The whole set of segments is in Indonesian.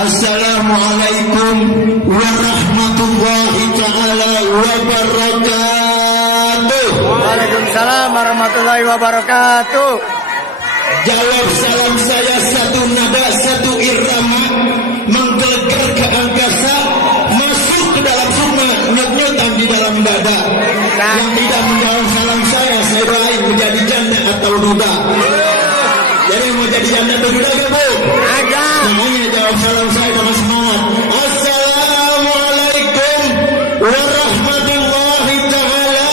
Assalamualaikum warahmatullahi ta'ala wabarakatuh. Waalaikumsalam warahmatullahi wabarakatuh. Jawab salam saya satu nada, satu irama, menggelegar ke angkasa, masuk ke dalam summa, nyut-nyutan di dalam dada. Yang tidak menjawab salam saya doain menjadi janda atau duda. Jadi mau jadi janda atau duda gak bu? Ada. Namanya jawab salam saya sama semangat. Assalamualaikum warahmatullahi ta'ala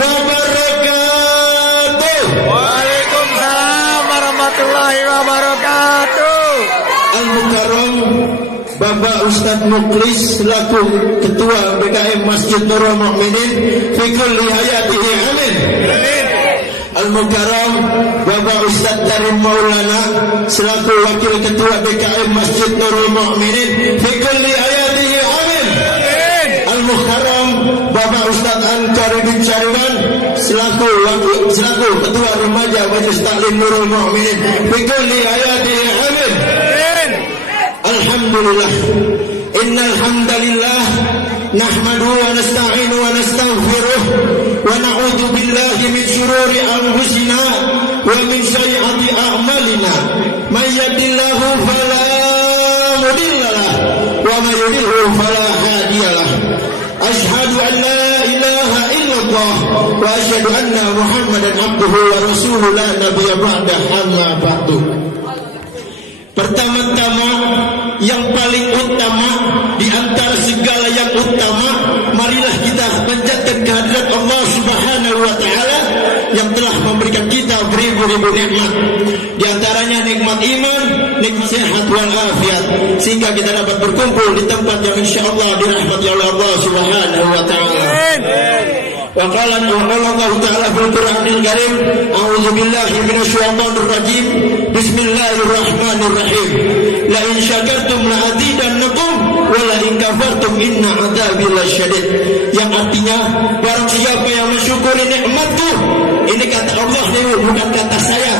wabarakatuh. Waalaikumsalam warahmatullahi wabarakatuh. Al-Mukarram Bapak Ustadz Mukhlis selaku Ketua BKM Masjid Nurul Mukminin fi kulli hayatihi, amin. Al-Mukarram Bapak Ustadz Karim Maulana selaku Wakil Ketua BKM Masjid Nurul Mukminin fi kulli hayatihi, amin. Al-Mukarram Bapak Ustadz Ankar bin Syariban selaku Ketua Remaja Majelis Taklim Nurul Mukminin fi kulli hayatihi, amin. Alhamdulillah, innal hamdalillah nahmaduhu wa nasta'inu wa nastaghfiruh wa na'udzu billahi min shururi anfusina wa min sayyiati a'malina. May yahdihillahu fala mudhillalah wa may yudhlil fala hadiyalah. Asyhadu an la ilaha illallah wa asyhadu anna Muhammadan abduhu wa rasuluhu la nabiyya ba'da, amma ba'du. Pertama-tama, yang paling utama di antara segala yang utama, marilah kita panjatkan kehadirat Allah Subhanahu wa taala yang telah memberikan kita beribu-ribu nikmat. Di antaranya nikmat iman, nikmat sehat wal afiat, sehingga kita dapat berkumpul di tempat yang insyaallah dirahmati oleh Allah Subhanahu wa taala. Wa qala Allah ta'ala fil Qur'anil Karim, a'udzu billahi minasyaitonir rajim. Bismillahirrahmanirrahim. La in syakartum la azidannakum wa la in kafartum inna 'adzabi lasyadid. Yang artinya, barang siapa yang mensyukuri nikmatku, ini kata Allah ini bukan kata saya.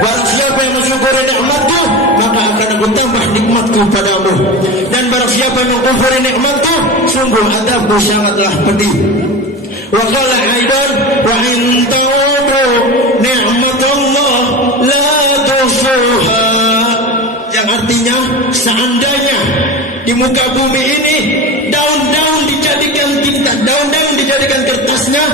Barang siapa yang mensyukuri nikmatku, maka akan aku tambah nikmatku padamu. Dan barang siapa yang mengkufuri nikmatku, sungguh azabku sangatlah pedih. Wa qala aidan wa in ta'udu ni'matallah la tusuha. Yang artinya, seandainya di muka bumi ini daun-daun dijadikan tinta, daun-daun dijadikan kertasnya,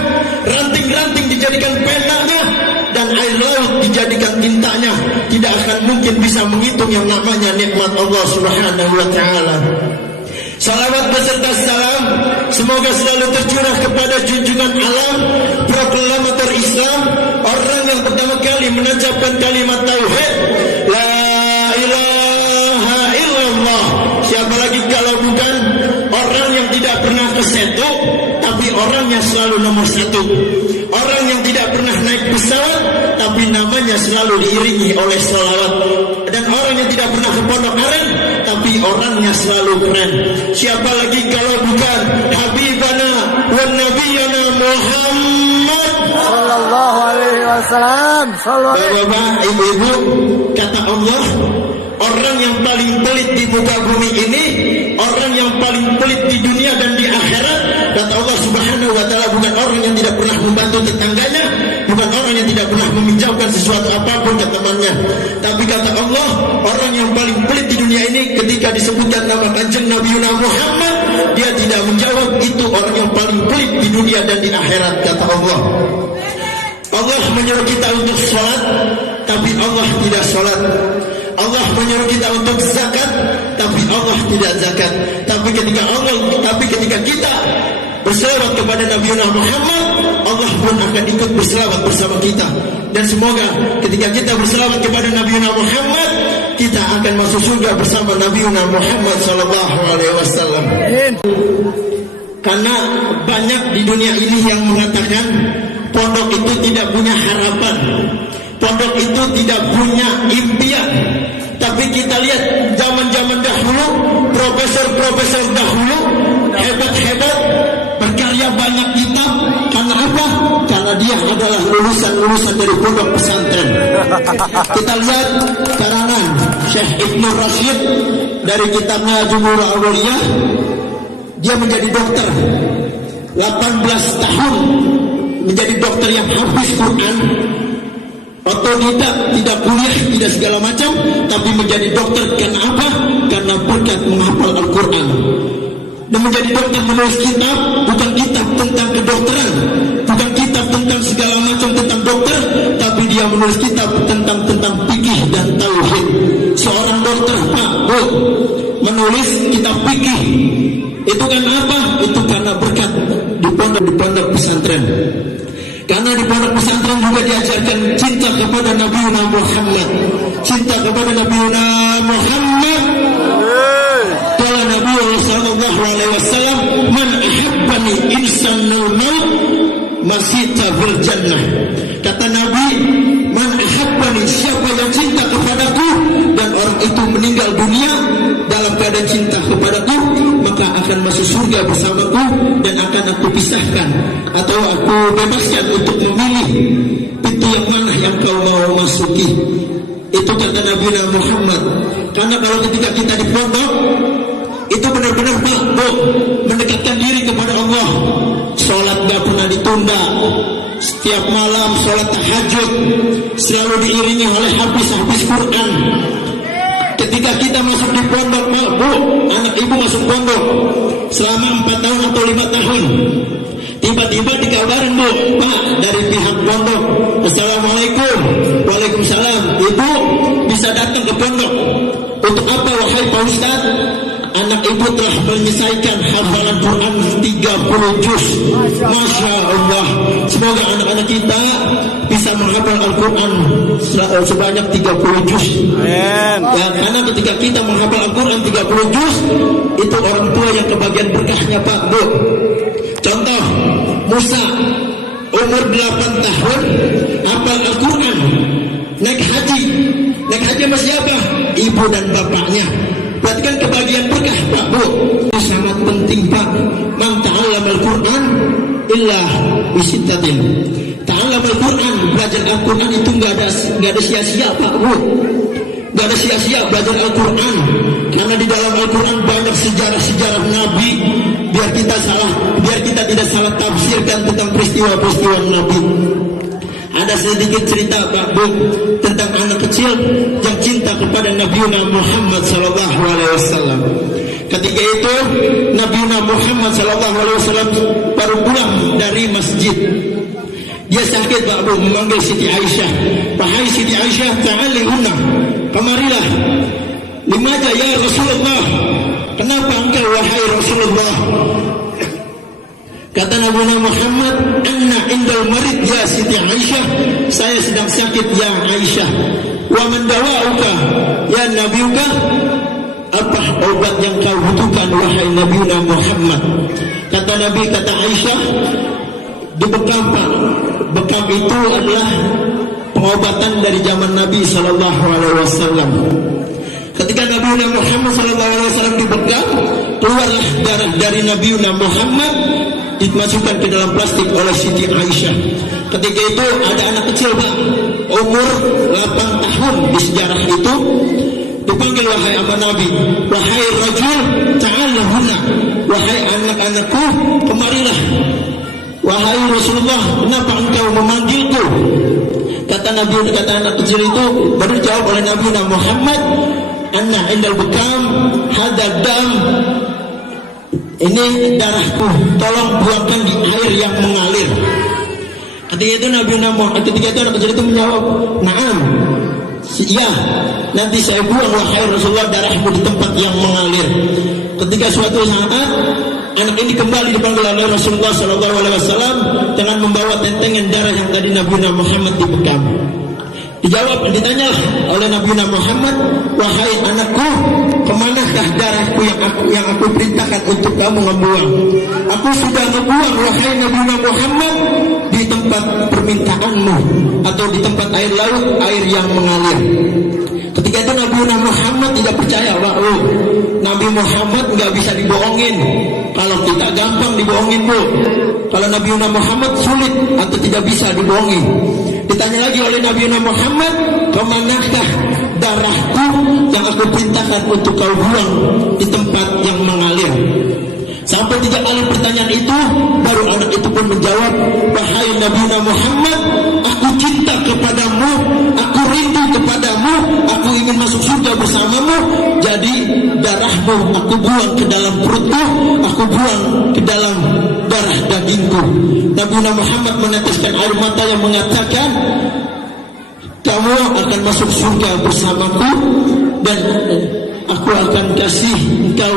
ranting-ranting dijadikan penanya, dan air laut dijadikan tintanya, tidak akan mungkin bisa menghitung yang namanya nikmat Allah Subhanahu wa taala. Salawat beserta salam semoga selalu tercurah kepada junjungan alam, proklamator Islam, orang yang pertama kali menancapkan kalimat tauhid, la ilaha illallah. Siapa lagi kalau bukan orang yang tidak pernah kesetu, tapi orangnya selalu nomor satu. Orang yang tidak pernah naik pesawat, tapi namanya selalu diiringi oleh salawat. Dan orang yang tidak pernah ke pondok aren, tapi orangnya selalu keren. Siapa lagi kalau bukan Habibana wa Nabiyana Muhammad Sallallahu alaihi wasallam. Bapak-bapak, ibu-ibu, kata Allah, orang yang paling pelit di muka bumi ini, orang yang paling pelit di dunia dan di akhirat, kata Allah Subhanahu wa taala, bukan orang yang tidak pernah membantu tetangganya, bukan orang yang tidak pernah meminjamkan sesuatu apapun ke temannya, tapi kata Allah, orang yang paling pelit di dunia ini ketika disebutkan nama Kanjeng Nabi Muhammad, dia tidak menjawab, itu orang yang paling pelit di dunia dan di akhirat, kata Allah. Allah menyuruh kita untuk sholat, tapi Allah tidak sholat. Allah menyuruh kita untuk zakat, tapi Allah tidak zakat. Tapi ketika kita berselawat kepada Nabi Muhammad, Allah pun akan ikut berselawat bersama kita. Dan semoga ketika kita berselawat kepada Nabi Muhammad, kita akan masuk surga bersama Nabi Muhammad sallallahu alaihi wasallam. Karena banyak di dunia ini yang mengatakan pondok itu tidak punya harapan, pondok itu tidak punya impian. Tapi kita lihat zaman-zaman dahulu, profesor-profesor dahulu hebat-hebat, berkarya banyak kitab. Karena apa? Karena dia adalah lulusan dari pondok pesantren. Kita lihat karangan Syekh Ibnu Rashid dari kitabnya Jumhurul Awliyah. Dia menjadi dokter 18 tahun, menjadi dokter yang hafiz Quran, otodidak, tidak kuliah, tidak segala macam, tapi menjadi dokter. Karena apa? Karena berkat menghafal Al-Quran. Dan menjadi dokter menulis kitab, bukan kitab tentang kedokteran, bukan kitab tentang segala macam tentang dokter, tapi dia menulis kitab tentang fikih dan tauhid. Seorang dokter, Pak, Bu, menulis kitab fikih. Itu karena apa? Itu karena berkat di pondok pesantren. Karena di pondok pesantren juga diajarkan cinta kepada Nabi Muhammad, cinta kepada Nabi Muhammad. Kala Nabi sallallahu alaihi wasallam, "Man ahabbani insanul maut masita fil jannah." Kata Nabi, "Man ahabbani," siapa yang cinta kepadaku dan orang itu meninggal dunia dalam keadaan cinta kepadaku, maka akan masuk surga bersamaku dan akan aku pisahkan atau aku bebaskan untuk memilih pintu yang mana yang kau mau masuki. Itu kata Nabi Muhammad. Karena kalau ketika kita di pondok, itu benar-benar Pak, Bu, mendekatkan diri kepada Allah. Sholat gak pernah ditunda, setiap malam sholat tahajud, selalu diiringi oleh habis Quran. Ketika kita masuk di pondok, Pak, Bu, anak ibu masuk pondok selama 4 tahun atau 5 tahun, tiba-tiba dikabarin, Bu, Pak, dari pihak pondok, "Assalamualaikum." "Waalaikumsalam." "Ibu bisa datang ke pondok." "Untuk apa wahai Pak Ustaz?" "Anak ibu telah menyelesaikan hafalan Quran 30 juz." Masya Allah. Semoga anak-anak kita bisa menghafal Al-Quran sebanyak 30 juz. Ya, karena ketika kita menghafal Al-Quran 30 juz, itu orang tua yang kebagian berkahnya, Pak, Bu. Contoh, Musa umur 8 tahun hafal Al-Quran, naik haji sama siapa? Ibu dan bapaknya. Berarti kan kebagian berkah, Pak, Bu. Itu sangat penting, Pak. Man ta'allama al-Quran illa bisittatin. Ta'allama al-Quran, belajar Al-Quran itu enggak ada sia-sia, Pak, Bu. Enggak ada sia-sia belajar Al-Quran. Karena di dalam Al-Quran banyak sejarah-sejarah Nabi, biar kita tidak salah tafsirkan tentang peristiwa-peristiwa Nabi. Ada sedikit cerita, Pak, Bu, tentang anak kecil yang cinta kepada Nabi Muhammad sallallahu alaihi wasallam. Ketika itu Nabi Muhammad sallallahu alaihi wasallam baru pulang dari masjid. Dia sakit, Pak, Bu, memanggil Siti Aisyah. "Wahai Siti Aisyah, ta'ali huna, kemarilah." "Limaja ya Rasulullah?" "Kenapa engkau wahai Rasulullah?" Kata Nabi Muhammad, "Anna indal marid ya Siti Aisyah." "Saya sedang sakit ya Aisyah." "Wa man dawa'uka ya Nabiuka?" "Apa obat yang kau butuhkan wahai Nabi Muhammad?" Kata Nabi, kata Aisyah, "Di bekam, Pak. Bekam itu adalah pengobatan dari zaman Nabi sallallahu alaihi wasallam." Ketika Nabi Muhammad sallallahu alaihi wasallam dibekam, keluarlah darah dari Nabi Muhammad, dimasukkan ke dalam plastik oleh Siti Aisyah. Ketika itu ada anak kecil, Pak, umur 8 tahun di sejarah itu, dipanggil wahai ama Nabi, "Wahai rajul, ta'ala huna." "Wahai anak-anakku, kemarilah." "Wahai Rasulullah, kenapa engkau memanggilku?" Kata anak kecil itu, baru jawab oleh Nabi Muhammad, "Anna indal bekam hadad dam." "Ini darahku, tolong buangkan di air yang mengalir." Ketika itu Nabi Muhammad, ketika itu anak kecil itu menjawab, "Na'am, iya, nanti saya buang wahai Rasulullah darahmu di tempat yang mengalir." Ketika suatu saat anak ini kembali dipanggil oleh Rasulullah SAW dengan membawa tentengan darah yang tadi Nabi Muhammad dipekam. Ditanya oleh Nabi Muhammad, "Wahai anakku, kemanakah darahku yang aku perintahkan untuk kamu membuang?" "Aku sudah membuang wahai Nabi Muhammad di tempat permintaanmu atau di tempat air laut, air yang mengalir." Ketika itu Nabi Muhammad tidak percaya bahwa Nabi Muhammad nggak bisa dibohongin. Kalau kita gampang dibohongin, Bu. Kalau Nabi Muhammad sulit atau tidak bisa dibohongi. Ditanya lagi oleh Nabi Muhammad, "Kemanakah darahku yang aku perintahkan untuk kau buang di tempat yang mengalir?" Sampai 3 kali pertanyaan itu, baru anak itu pun menjawab, "Wahai Nabi Muhammad, aku cinta kepadamu, aku rindu kepadamu, aku ingin masuk surga bersamamu. Jadi darahmu aku buang ke dalam perutku, aku buang ke dalam darah dagingku." Nabi Muhammad meneteskan air mata yang mengatakan, "Kamu akan masuk surga bersamaku dan aku akan kasih engkau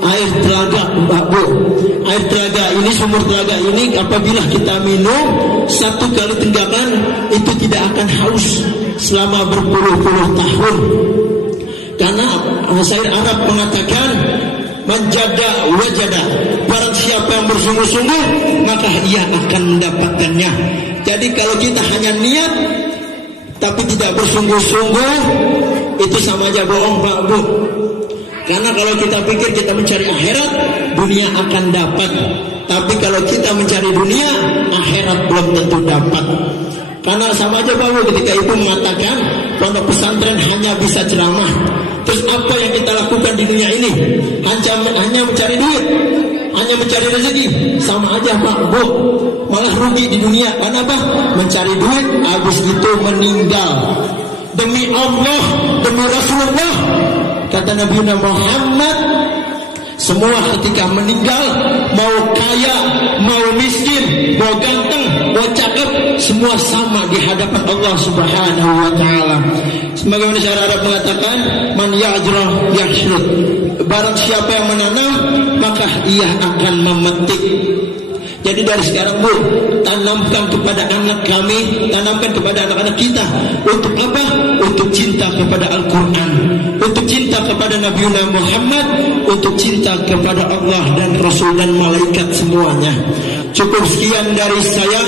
air telaga, Bu. Air telaga ini, sumur telaga ini, apabila kita minum 1 kali tenggakan itu tidak akan haus selama berpuluh-puluh tahun." Karena syair Arab mengatakan, "Manjada wajada." Barang siapa yang bersungguh-sungguh, maka ia akan mendapatkannya. Jadi kalau kita hanya niat tapi tidak bersungguh-sungguh, itu sama aja bohong, Pak, Bu. Karena kalau kita pikir kita mencari akhirat, dunia akan dapat. Tapi kalau kita mencari dunia, akhirat belum tentu dapat. Karena sama aja, Pak, Bu, ketika ibu mengatakan pondok pesantren hanya bisa ceramah. Terus apa yang kita lakukan di dunia ini? Hanya mencari duit, hanya mencari rezeki. Sama aja, Pak, Bu. Malah rugi di dunia. Karena apa? Mencari duit, habis itu meninggal. Demi Allah, demi Rasulullah, kata Nabi Muhammad, semua ketika meninggal, mau kaya, mau miskin, mau ganteng, mau cakep, semua sama di hadapan Allah Subhanahu wa taala. Sebagaimana syair Arab mengatakan, "Man ya'jra yahsud." Barang siapa yang menanam, maka ia akan memetik. Jadi dari sekarang, Bu, tanamkan kepada anak kami, tanamkan kepada anak-anak kita. Untuk apa? Untuk cinta kepada Al-Quran, untuk cinta kepada Nabi Muhammad, untuk cinta kepada Allah dan Rasul dan malaikat semuanya. Cukup sekian dari saya,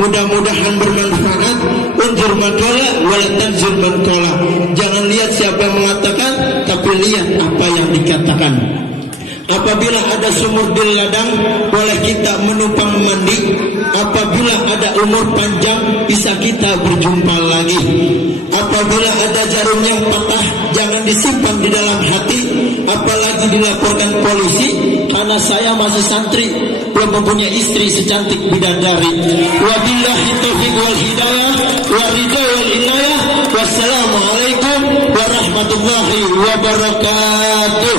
mudah-mudahan bermanfaat. Unzur maqala wala tanzur man qala. Jangan lihat siapa yang mengatakan, tapi lihat apa yang dikatakan. Apabila ada sumur di ladang, boleh kita menumpang mandi. Apabila ada umur panjang, bisa kita berjumpa lagi. Apabila ada jarum yang patah, jangan disimpan di dalam hati, apalagi dilaporkan polisi. Karena saya masih santri, belum mempunyai istri secantik bidadari. Wabillahi taufiq wal hidayah, waridha wal inayah. Wassalamualaikum warahmatullahi wabarakatuh.